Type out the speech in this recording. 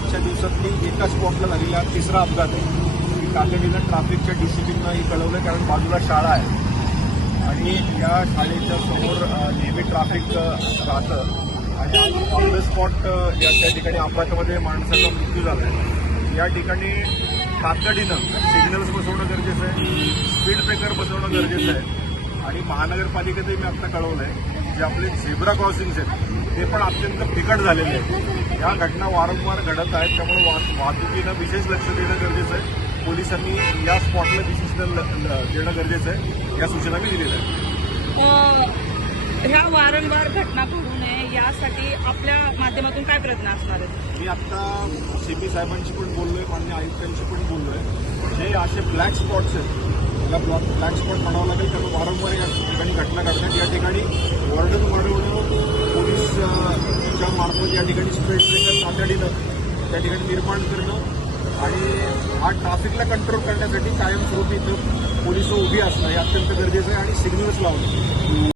आजच्या दिवसातली एका स्पॉटला झालेला तिसरा अपघात आहे. मी तातडीनं ट्रॅफिकच्या डीसीपींना हे कळवलं, कारण बाजूला शाळा आहे आणि या शाळेच्या समोर नेहमी ट्रॅफिक राहतं आणि आज ऑन द स्पॉट त्या ठिकाणी अपघातामध्ये माणसाचा मृत्यू झाला आहे. या ठिकाणी तातडीनं सिग्नल्स बसवणं गरजेचं आहे, स्पीड ब्रेकर बसवणं गरजेचं आहे आणि महानगरपालिकेतही मी आता कळवलं आहे जे आपले झेब्रा क्रॉसिंग्स आहेत ते पण अत्यंत बिकट झालेले आहेत. या घटना वारंवार घडत आहेत, त्यामुळे वाहतुकीनं विशेष लक्ष देणं गरजेचं आहे. पोलिसांनी या स्पॉटला विशेष देणं गरजेचं आहे, या सूचना मी दिलेल्या आहेत. ह्या वारंवार घटना घडू नये यासाठी आपल्या माध्यमातून काय प्रयत्न असणार आहेत? मी आता सीपी साहेबांशी पण बोललोय, माननीय आयुक्तांशी पण बोललोय. जे असे ब्लॅक स्पॉट्स आहेत त्याला ब्लॅक स्पॉट म्हणावं लागेल, त्यामुळे वारंवार या ठिकाणी घटना घडतात. या ठिकाणी वॉर्डन वाढवणं, पोलीसच्या मार्फत या ठिकाणी स्पीड ब्रेकर तातडीनं त्या ठिकाणी निर्माण करणं आणि हा ट्रॅफिकला कंट्रोल करण्यासाठी कायमस्वरूपी इथं पोलिस उभी असणं हे अत्यंत गरजेचं आहे आणि सिग्नल्स लावणं.